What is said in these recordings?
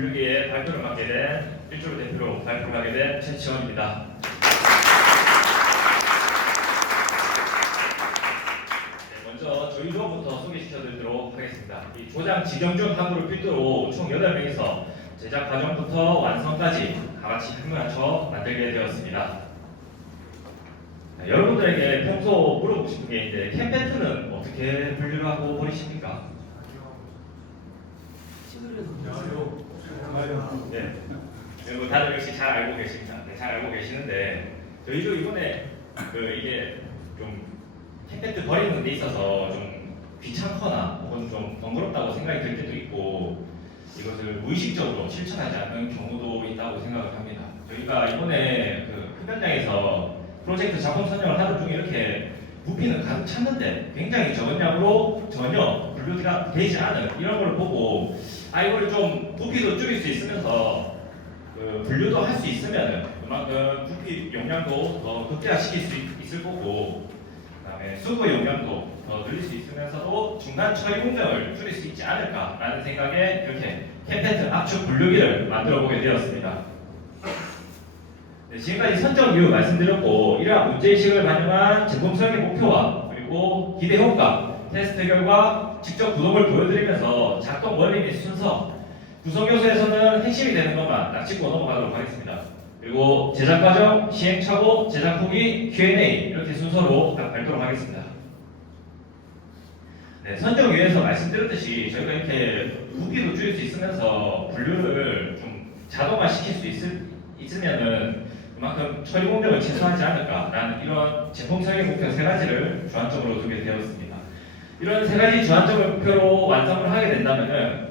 분류기의 발표를 맡게 된 일조로 대표로 발표를 하게 된 최치원입니다. 먼저 저희 조부터 소개시켜드리도록 하겠습니다. 이 조장 지경준 학부를 필두로 총 8명이서 제작 과정부터 완성까지 다같이 힘을 합쳐 만들게 되었습니다. 여러분들에게 평소 물어보고 싶은 게 있는데 캠페트는 어떻게 분류를 하고 버리십니까? 네. 그리고 다들 역시 잘 알고 계십니다. 네, 잘 알고 계시는데 저희도 이번에 이게 좀 캠페트 버리는 데 있어서 좀 귀찮거나 혹은 좀 번거롭다고 생각이 들 때도 있고 이것을 무의식적으로 실천하지 않는 경우도 있다고 생각을 합니다. 저희가 이번에 흡연장에서 프로젝트 작품 선정을 하던 중에 이렇게 부피는 가득 찼는데 굉장히 적은 양으로 전혀 분류가 되지 않은 이런 걸 보고 이거를 좀 부피도 줄일 수 있으면서 분류도 할 수 있으면은 그만큼 부피 용량도 더 극대화시킬 수 있을 거고 그다음에 수거 용량도 더 늘릴 수 있으면서도 중간 처리 공정을 줄일 수 있지 않을까라는 생각에 이렇게 캠페트 압축 분류기를 만들어 보게 되었습니다. 네, 지금까지 선정 이유 말씀드렸고 이러한 문제의식을 반영한 제품 설계 목표와 그리고 기대 효과, 테스트 결과, 직접 구동을 보여드리면서 작동 원리 및 순서, 구성 요소에서는 핵심이 되는 것만 짚고 넘어가도록 하겠습니다. 그리고 제작 과정, 시행착오, 제작 후기, Q&A 이렇게 순서로 발표를 하겠습니다. 네, 선정 위에서 말씀드렸듯이 저희가 이렇게 부피도 줄일 수 있으면서 분류를 좀 자동화시킬 수 있으면은 그만큼 처리 공정을 최소화하지 않을까라는 이런 제품 설계 목표 3가지를 주안점으로 두게 되었습니다. 이런 3가지 주안점 목표로 완성을 하게 된다면은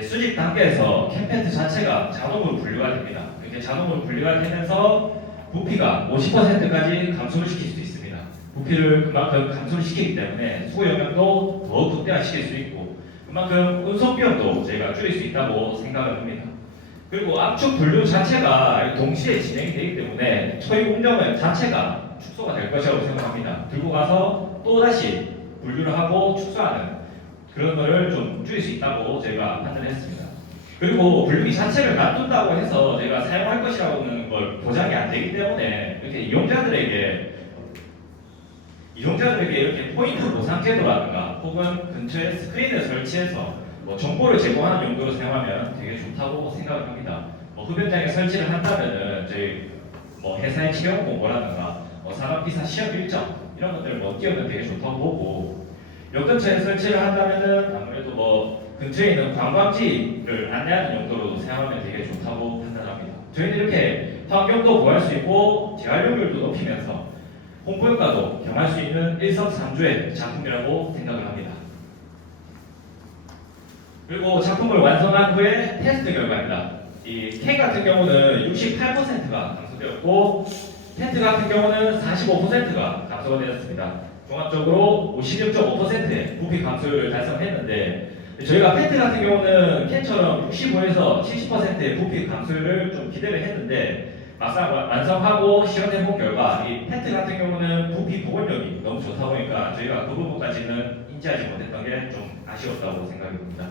수집 단계에서 캠페트 자체가 자동으로 분류가 됩니다. 이렇게 자동으로 분류가 되면서 부피가 50%까지 감소를 시킬 수 있습니다. 부피를 그만큼 감소를 시키기 때문에 수거 영역도 더 극대화시킬 수 있고 그만큼 운송 비용도 저희가 줄일 수 있다고 생각을 합니다. 그리고 압축 분류 자체가 동시에 진행이 되기 때문에 처리 공정 자체가 축소가 될 것이라고 생각합니다. 들고 가서 또다시 분류를 하고 축소하는 그런 거를 좀 줄일 수 있다고 저희가 판단했습니다. 그리고 분류기 자체를 놔둔다고 해서 저희가 사용할 것이라고는 걸 보장이 안 되기 때문에 이렇게 이용자들에게 이렇게 포인트 보상 제도라든가 혹은 근처에 스크린을 설치해서 정보를 제공하는 용도로 사용하면 되게 좋다고 생각을 합니다. 흡연장에 설치를 한다면은 저희 회사의 채용 공고라든가 산업기사 시험 일정 이런 것들을 띄우면 되게 좋다고 보고 역 근처에 설치를 한다면은 아무래도 근처에 있는 관광지를 안내하는 용도로도 사용하면 되게 좋다고 판단합니다. 저희는 이렇게 환경도 보호할 수 있고 재활용률도 높이면서 홍보 효과도 경할 수 있는 일석삼조의 작품이라고 생각을 합니다. 그리고 작품을 완성한 후에 테스트 결과입니다. 이 캔 같은 경우는 68%가 감소되었고 페트 같은 경우는 45%가 감소가 되었습니다. 종합적으로 56.5%의 부피 감소율을 달성했는데 저희가 페트 같은 경우는 캔처럼 65에서 70%의 부피 감소율을 좀 기대를 했는데 막상 완성하고 시연해본 결과 이 페트 같은 경우는 부피 복원력이 너무 좋다 보니까 저희가 그 부분까지는 인지하지 못했던 게 좀 아쉬웠다고 생각이 듭니다.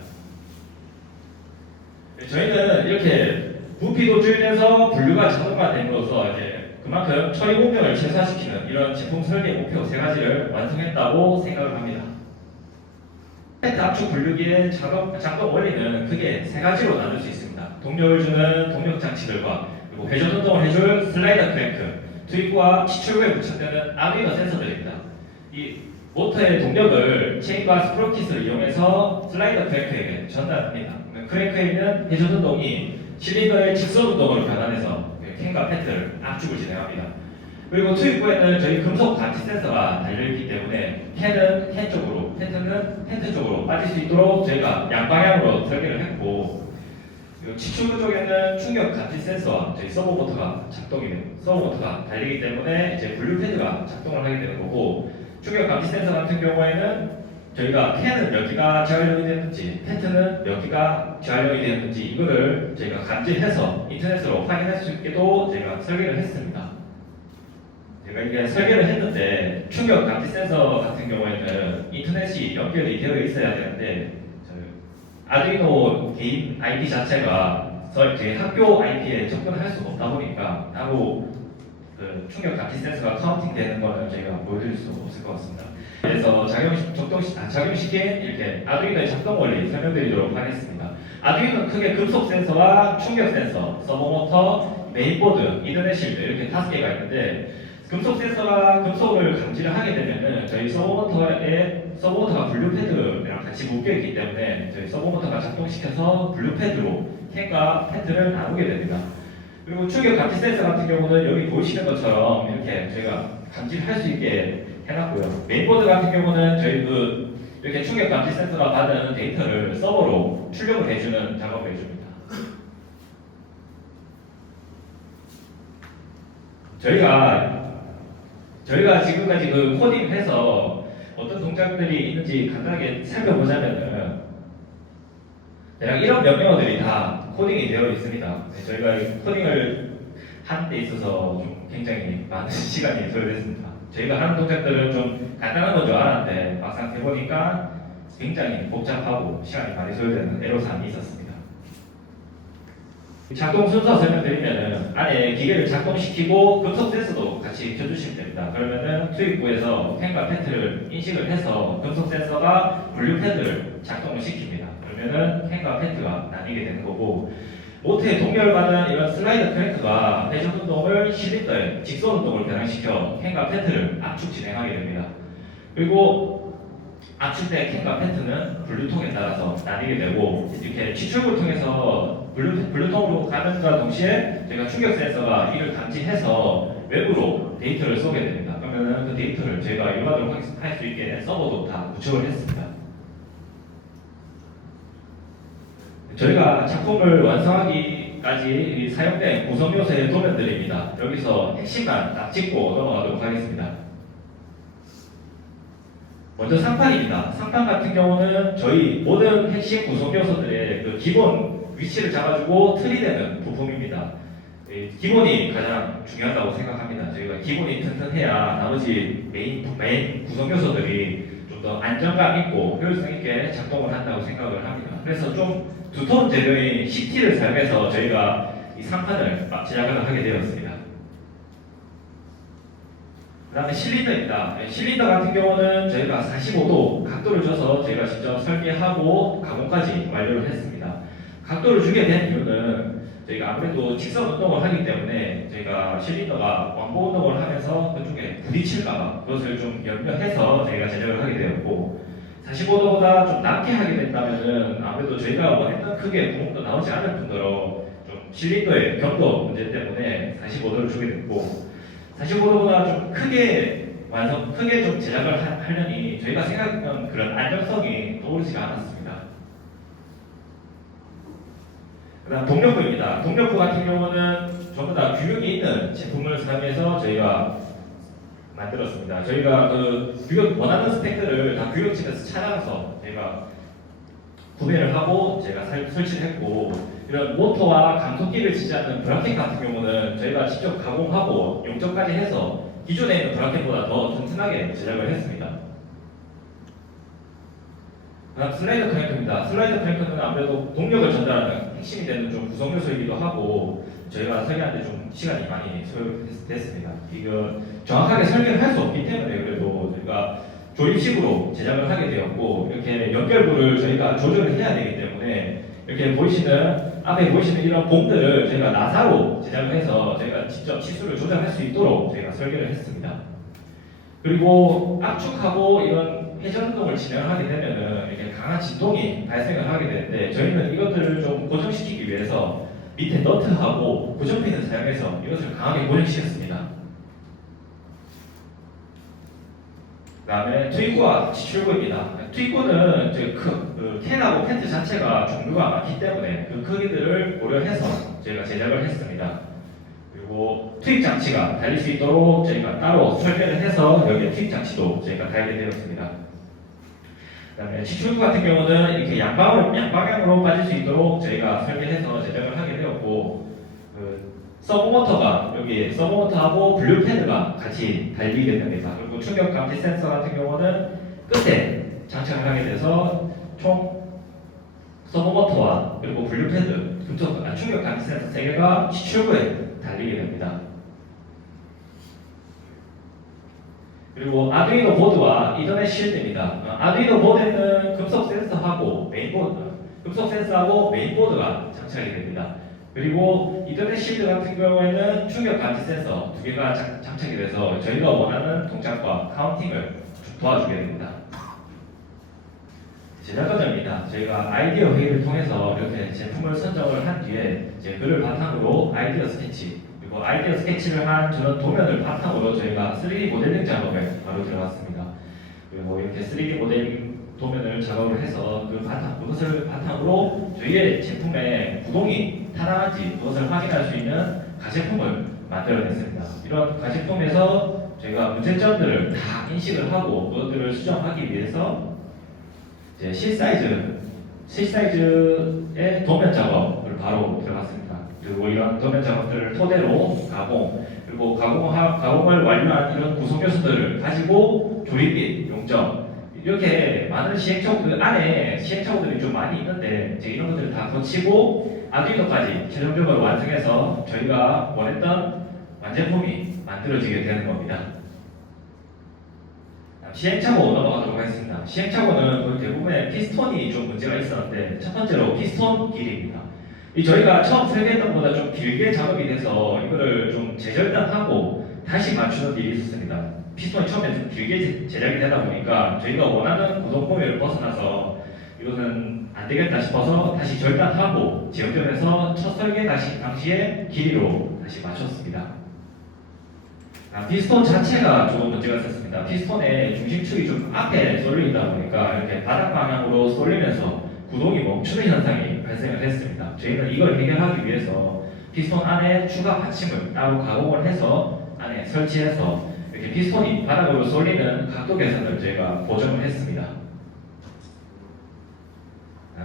저희는 이렇게 부피도 줄이면서 분류가 자동화됨으로써 이제 그만큼 처리 공정을 최소화시키는 이런 제품 설계 목표 3가지를 완성했다고 생각을 합니다. 캠페트 압축 분류기의 작동 원리는 크게 3가지로 나눌 수 있습니다. 동력을 주는 동력 장치들과 그리고 회전 운동을 해줄 슬라이더 크랭크, 투입구와 치출구에 부착되는 아두이노 센서들입니다. 이 모터의 동력을 체인과 스프로킷을 이용해서 슬라이더 크랭크에게 전달합니다. 크랭크에 있는 회전 운동이 실린더의 직선 운동으로 변환해서 캔과 페트를 압축을 진행합니다. 그리고 투입구에는 저희 금속 감지 센서가 달려있기 때문에 캔은 캔 쪽으로, 페트는 페트 쪽으로 빠질 수 있도록 저희가 양방향으로 설계를 했고 그리고 치출구 쪽에는 충격 감지 센서와 저희 서버 모터가 달리기 때문에 이제 분류 패드가 작동을 하게 되는 거고 충격 감지 센서 같은 경우에는 저희가 캔은 몇 기가 재활용이 되는지, 페트는 몇 기가 재활용이 되는지 이거를 저희가 감지해서 인터넷으로 확인할 수 있게도 저희가 설계를 했습니다. 제가 이게 설계를 했는데 충격 감지 센서 같은 경우에는 인터넷이 연결이 되어 있어야 되는데 아두이노 개인 IP 자체가 저희 학교 IP에 접근할 수가 없다 보니까 따로 그 충격 감지 센서가 카운팅 되는 거는 저희가 보여드릴 수 없을 것 같습니다. 그래서 작용시킨 이렇게 아두이노의 작동 원리 설명드리도록 하겠습니다. 아두이노는 크게 금속 센서와 충격 센서, 서버모터, 메인보드, 이더넷 실드 이렇게 5개가 있는데 금속 센서가 금속을 감지를 하게 되면은 저희 서버모터가 블루패드랑 같이 묶여있기 때문에 저희 서버모터가 작동시켜서 블루패드로 캔과 패드를 나누게 됩니다. 그리고 충격 감지 센서 같은 경우는 여기 보이시는 것처럼 이렇게 저희가 감지를 할 수 있게 해놨고요. 메인보드 같은 경우는 저희 이렇게 충격 감지 센서가 받은 데이터를 서버로 출력을 해주는 작업을 해줍니다. 저희가 지금까지 그 코딩해서 어떤 동작들이 있는지 간단하게 살펴보자면은 대략 이런 명령어들이 다 코딩이 되어 있습니다. 저희가 이 코딩을 하는 데 있어서 좀 굉장히 많은 시간이 소요됐습니다. 저희가 하는 동작들은 좀 간단한 건 줄 알았는데 막상 해보니까 굉장히 복잡하고 시간이 많이 소요되는 애로사항이 있었습니다. 작동 순서 설명드리면은 안에 기계를 작동시키고 금속 센서도 같이 켜주시면 됩니다. 그러면은 투입구에서 펜과 패드를 인식을 해서 금속 센서가 분류 패드를 작동을 시킵니다. 그러면은 펜과 패드가 나뉘게 되는 거고 모터의 동력을 받은 이런 슬라이드 크랭크가 회전 운동을 실린더에 직선 운동을 변환시켜 캔과 패드를 압축 진행하게 됩니다. 그리고 압축된 캔과 패드는 분류통에 따라서 나뉘게 되고 이렇게 지출구를 통해서 분류통으로 가는과 동시에 저희가 충격 센서가 이를 감지해서 외부로 데이터를 쏘게 됩니다. 그러면 그 데이터를 저희가 일반적으로 할 수 있게 서버도 다 구축을 했습니다. 저희가 작품을 완성하기까지 사용된 구성 요소의 도면들입니다. 여기서 핵심만 딱 짚고 넘어가도록 하겠습니다. 먼저 상판입니다. 상판 같은 경우는 저희 모든 핵심 구성 요소들의 그 기본 위치를 잡아주고 틀이 되는 부품입니다. 기본이 가장 중요하다고 생각합니다. 저희가 기본이 튼튼해야 나머지 메인 구성 요소들이 좀 더 안정감 있고 효율성 있게 작동을 한다고 생각을 합니다. 그래서 좀 두터운 재료인 CT를 사용해서 저희가 이 상판을 제작을 하게 되었습니다. 그 다음에 실린더입니다. 실린더 같은 경우는 저희가 45도 각도를 줘서 저희가 직접 설계하고 가공까지 완료를 했습니다. 각도를 주게 된 이유는 저희가 아무래도 직선 운동을 하기 때문에 저희가 실린더가 왕복 운동을 하면서 그쪽에 부딪힐까봐 그것을 좀 염려해서 저희가 제작을 하게 되었고 45도보다 좀 낮게 하게 된다면은 아무래도 저희가 원했던 크기의 구멍도 나오지 않을 뿐더러 좀 실린더의 경도 문제 때문에 45도를 주게 됐고 45도보다 좀 크게 좀 제작을 하려니 저희가 생각했던 그런 안정성이 떠오르지가 않았습니다. 그 다음 동력부입니다. 동력부 같은 경우는 전부 다 규격이 있는 제품을 사용해서 저희가 만들었습니다. 저희가 그 원하는 스펙들을 다 규격집에서 찾아가서 저희가 구매를 하고 제가 설치를 했고 이런 모터와 감속기를 지지하는 브라켓 같은 경우는 저희가 직접 가공하고 용접까지 해서 기존에 있는 브라켓보다 더 튼튼하게 제작을 했습니다. 다음 슬라이더 크랭크입니다. 슬라이더 크랭크는 아무래도 동력을 전달하는 핵심이 되는 좀 구성 요소이기도 하고 저희가 설계하는데 좀 시간이 많이 소요됐습니다. 이거 정확하게 설계를 할 수 없기 때문에 그래도 저희가 조립식으로 제작을 하게 되었고 이렇게 연결부를 저희가 조절을 해야 되기 때문에 이렇게 앞에 보이시는 이런 봉들을 저희가 나사로 제작을 해서 저희가 직접 치수를 조절할 수 있도록 저희가 설계를 했습니다. 그리고 압축하고 이런 회전 운동을 진행하게 되면은 이렇게 강한 진동이 발생을 하게 되는데 저희는 이것들을 좀 고정시키기 위해서 밑에 너트하고 고정핀을 사용해서 이것을 강하게 고정시켰습니다. 그 다음에 투입구와 지출구입니다. 투입구는 캔하고 팬트 자체가 종류가 많기 때문에 그 크기들을 고려해서 저희가 제작을 했습니다. 그리고 투입 장치가 달릴 수 있도록 저희가 따로 설계를 해서 여기에 투입 장치도 저희가 달게 되었습니다. 그 다음에 지출구 같은 경우는 이렇게 양방향으로 빠질 수 있도록 저희가 설계해서 제작을 하게 되었고 서버모터가 여기 서버모터하고 블루패드가 같이 달리게 됩니다. 그리고 충격 감지 센서 같은 경우는 끝에 장착을 하게 돼서 총 서버모터와 그리고 분류패드, 금속 충격 감지 센서 3개가 시출구에 달리게 됩니다. 그리고 아두이노 보드와 이더넷 실드입니다. 아두이노 보드에는 금속 센서하고 메인보드가 장착이 됩니다. 그리고 이더넷 실드 같은 경우에는 충격 감지 센서 2개가 장착이 돼서 저희가 원하는 동작과 카운팅을 도와주게 됩니다. 제작 과정입니다. 저희가 아이디어 회의를 통해서 이렇게 제품을 선정을 한 뒤에 이제 그를 바탕으로 아이디어 스케치, 그리고 아이디어 스케치를 한 저런 도면을 바탕으로 저희가 3D 모델링 작업에 바로 들어갔습니다. 그리고 이렇게 3D 모델링 도면을 작업을 해서 그것을 바탕으로 저희의 제품의 구동이 타당한지 그것을 확인할 수 있는 가제품을 만들어냈습니다. 이런 가제품에서 저희가 문제점들을 다 인식을 하고 그것들을 수정하기 위해서 이제 실사이즈의 도면 작업을 바로 들어갔습니다. 그리고 이런 도면 작업들을 토대로 가공, 그리고 가공을 완료한 이런 구성 요소들을 가지고 조립 및 용접, 이렇게 많은 안에 시행착오들이 좀 많이 있는데 이제 이런 것들을 다 거치고 아두이노까지 최종적으로 완성해서 저희가 원했던 완제품이 만들어지게 되는 겁니다. 시행착오 넘어가도록 하겠습니다. 시행착오는 거의 대부분의 피스톤이 좀 문제가 있었는데 첫 번째로 피스톤 길이입니다. 저희가 처음 설계했던 것보다 좀 길게 작업이 돼서 이거를 좀 재절단하고 다시 맞추는 일이 있었습니다. 피스톤이 처음에 좀 길게 제작이 되다 보니까 저희가 원하는 구동 범위를 벗어나서 이거는 안 되겠다 싶어서 다시 절단하고 재정전해서 첫 설계 당시의 길이로 다시 맞췄습니다. 피스톤 자체가 조금 문제가 있었습니다. 피스톤의 중심축이 좀 앞에 쏠리다 보니까 이렇게 바닥 방향으로 쏠리면서 구동이 멈추는 현상이 발생을 했습니다. 저희는 이걸 해결하기 위해서 피스톤 안에 추가 받침을 따로 가공을 해서 안에 설치해서 이렇게 피스톤이 바닥으로 쏠리는 각도 개선을 저희가 보정을 했습니다.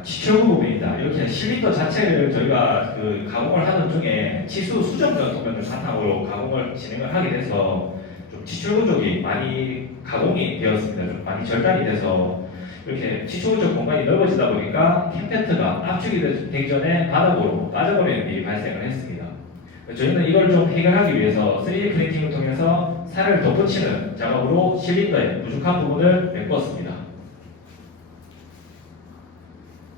치출 부분입니다. 이렇게 실린더 자체를 저희가 가공을 하던 중에 치수 수정전 도면을 바탕으로 가공을 진행을 하게 돼서 좀 치출 구조이 많이 가공이 되었습니다. 좀 많이 절단이 돼서 이렇게 치출 구조 공간이 넓어지다 보니까 캠페트가 압축이 되기 전에 바닥으로 빠져버리는 일이 발생을 했습니다. 저희는 이걸 좀 해결하기 위해서 3D 프린팅을 통해서 살을 덧붙이는 작업으로 실린더의 부족한 부분을 메꿨습니다.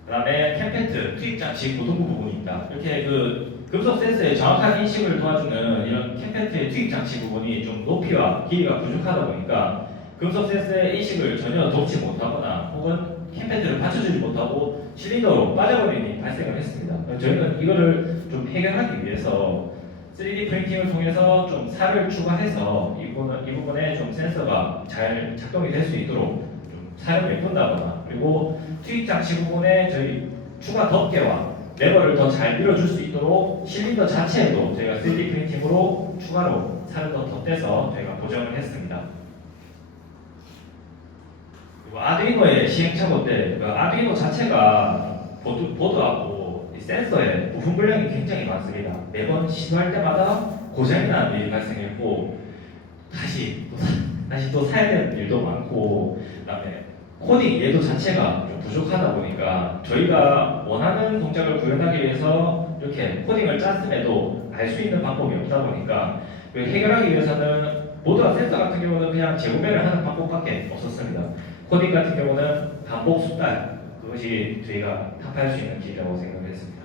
그 다음에 캠페트, 투입장치 고등부 부분입니다. 이렇게 금속 센서의 정확한 인식을 도와주는 이런 캠페트의 투입장치 부분이 좀 높이와 길이가 부족하다 보니까 금속 센서의 인식을 전혀 돕지 못하거나 혹은 캠페트를 받쳐주지 못하고 실린더로 빠져버리는 일이 발생을 했습니다. 저희는 이거를 좀 해결하기 위해서 3D 프린팅을 통해서 좀 살을 추가해서 이 부분에 좀 센서가 잘 작동이 될 수 있도록 좀 살을 메꾼다거나 그리고 투입 장치 부분에 저희 추가 덮개와 레버를 더 잘 밀어줄 수 있도록 실린더 자체에도 저희가 3D 프린팅으로 추가로 살을 더 덧대서 저희가 보정을 했습니다. 그리고 아두이노의 시행착오 때 아두이노 자체가 보드하고 센서에 부품 불량이 굉장히 많습니다. 매번 시도할 때마다 고장이 나는 일이 발생했고 다시 또 사야 되는 일도 많고 그다음에 코딩 예도 자체가 좀 부족하다 보니까 저희가 원하는 동작을 구현하기 위해서 이렇게 코딩을 짰음에도 알 수 있는 방법이 없다 보니까 해결하기 위해서는 보드와 센서 같은 경우는 그냥 재구매를 하는 방법밖에 없었습니다. 코딩 같은 경우는 반복 숙달 그것이 저희가 타파할 수 있는 길이라고 생각을 했습니다.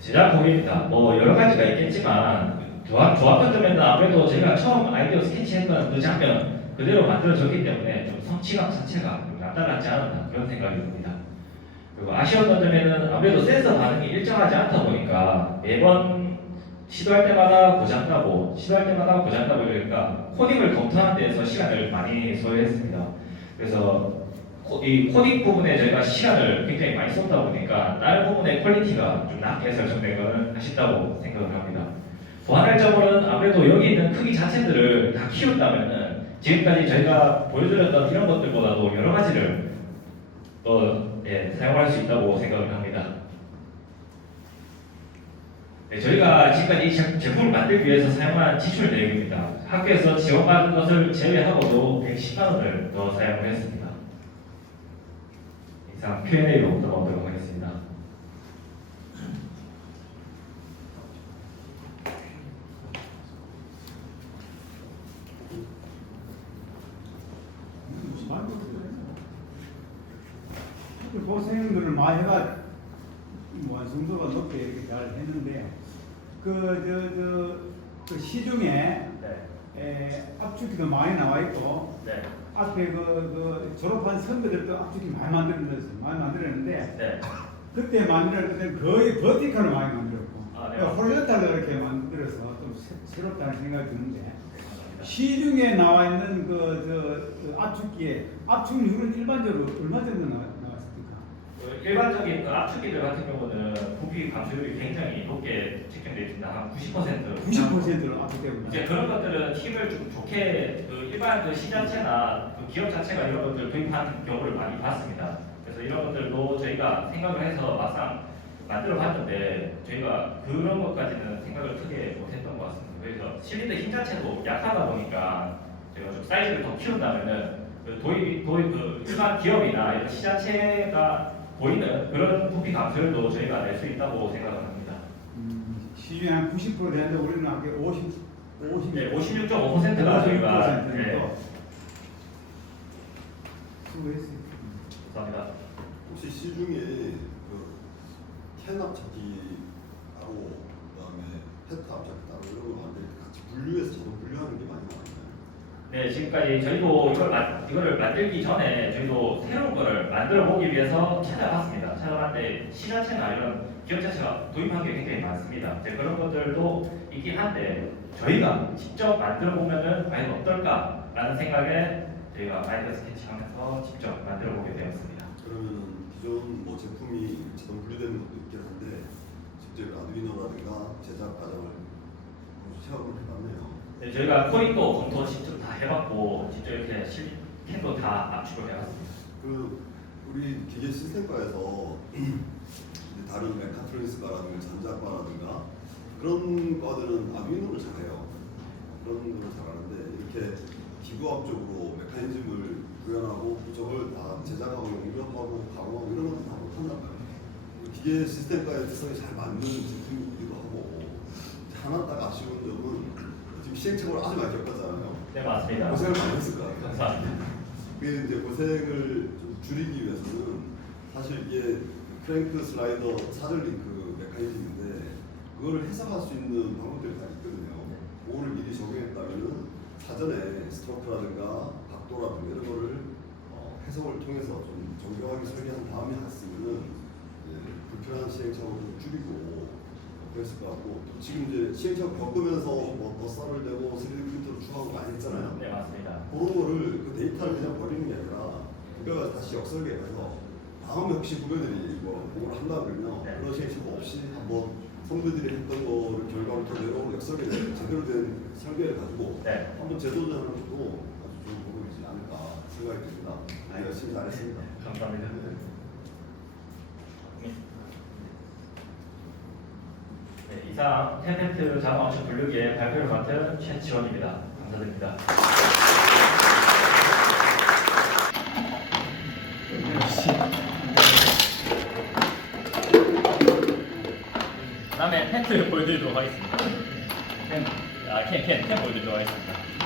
제작 공입니다. 여러 가지가 있겠지만 좋았던 점에는 아무래도 저희가 처음 아이디어 스케치했던 그 장면 그대로 만들어졌기 때문에 좀 성취감 자체가 남달랐지 않았나 그런 생각이 듭니다. 그리고 아쉬웠던 점에는 아무래도 센서 반응이 일정하지 않다 보니까 매번 시도할 때마다 고장나고 이러니까 코딩을 검토하는 데에서 시간을 많이 소요했습니다. 그래서 이 코딩 부분에 저희가 시간을 굉장히 많이 쏟다 보니까 다른 부분의 퀄리티가 좀 낮게 설정된 것은 아쉽다고 생각을 합니다. 보완할 점은 아무래도 여기 있는 크기 자체들을 다 키운다면은 지금까지 저희가 보여드렸던 이런 것들보다도 여러 가지를 사용할 수 있다고 생각을 합니다. 저희가 지금까지 이 제품을 만들기 위해서 사용한 지출 내역입니다. 학교에서 지원받은 것을 제외하고도 110만 원을 더 사용을 했습니다. 이상 Q&A로 넘어가도록 하겠습니다. 고생들을 많이 해가 완성도가 높게 이렇게 잘 했는데요. 그 시중에 압축기도 많이 나와 있고 네. 앞에 그 졸업한 선배들도 압축기 많이 만들었는데 네. 그때 만들 때는 거의 버티컬을 많이 만들었고 아, 네. 호리존탈로 이렇게 만들어서 좀 새롭다는 생각이 드는데 시중에 나와 있는 그 압축기의 압축률은 일반적으로 얼마 정도 나왔습니까? 일반적인 그 압축기들 같은 경우는 부피 감소율이 굉장히 높게 측정되어 있습니다. 한 90%. 90%로 압축되고 이제 그런 것들은 힘을 좀 좋게 그 일반 그 시자체나 그 기업 자체가 이런 것들 도입하는 경우를 많이 봤습니다. 그래서 이런 것들도 저희가 생각을 해서 막상 만들어 봤는데 저희가 그런 것까지는 생각을 크게 못했던 것 같습니다. 그래서 실린더 힘 자체도 약하다 보니까 저희가 좀 사이즈를 더 키운다면은 그 그 일반 기업이나 이런 시자체가 보이는 그런 부피 감소율도 저희가 낼 수 있다고 생각을 합니다. 시중에 한 90% 되는데 우리는 한 50, 네, 56.5%가 저희가 네, 수고했습니다. 감사합니다. 혹시 시중에 그 캔 압착기하고 그다음에 페트 압착기 따로 이런 거 만들 때 같이 분류해서 자동 분류하는 게 많이 나와요. 네, 지금까지 저희도 이거를 만들기 전에 저희도 새로운 거를 만들어 보기 위해서 찾아봤습니다. 찾아봤는데 시자체나 이런 기업 자체가 도입한 게 굉장히 많습니다. 이제 그런 것들도 있긴 한데 저희가 직접 만들어 보면은 과연 어떨까라는 생각에 저희가 마인드 스케치하면서 직접 만들어 보게 되었습니다. 그러면은 기존 뭐 제품이 자동 분류되는 것도 있긴 한데 직접 아두이노라든가 제작 과정을 체험을 해봤네요. 네, 저희가 코딩도 검토 직접 다 해봤고 직접 이렇게 캔도 다 압축을 해봤습니다. 그 우리 기계 시스템과에서 이제 다른 메카트로니스과라든가 전자과라든가 그런 과들은 아두이노를 잘해요. 그런 걸 잘하는데 이렇게 기구학적으로 메커니즘을 구현하고 저걸 다 제작하고 용접하고 가공하고 이런 것도 다 못한단 말이에요. 기계 시스템과의 특성이 잘 맞는 제품이기도 하고 하나 딱 아쉬운 점은 지금 시행착오를 아주 많이 겪었잖아요. 네, 맞습니다. 고생을 많이 했을 것 같아요. 감사합니다. 그게 이제 고생을 좀 줄이기 위해서는 사실 이게 크랭크 슬라이더 사들링크 메커니즘인데 그거를 해석할 수 있는 방법들이 다 있거든요. 그거를 미리 적용했다면은 사전에 스트로크라든가 각도라든가 이런 거를 해석을 통해서 좀 정교하게 설계한 다음에 했으면은 불편한 시행착오를 좀 줄이고 그랬을 것 같고 또 지금 이제 시행착오 겪으면서 뭐 덧살을 내고 3D 프린터를 추가하고 많이 했잖아요. 네, 맞습니다. 그런 거를 그 데이터를 그냥 버리는 게 아니라 그거가 다시 역설계해서 다음에 혹시 후배들이 뭐 그걸 한다 그러면 네. 그런 시행착오 없이 한번 선배들이 했던 거를 결과를 토대로 역설계 제대로 된 설계를 가지고 네. 한번 재도전하는 것도 아주 좋은 방법이지 않을까 생각이 듭니다. 열심히 잘했습니다. 감사합니다. 네, 이상 텐텐트 자동화출 분류기의 발표를 맡은 최지원입니다. 감사드립니다. 다음에 펜트 보여드리도록 하겠습니다. 캔 보여드리도록 하겠습니다.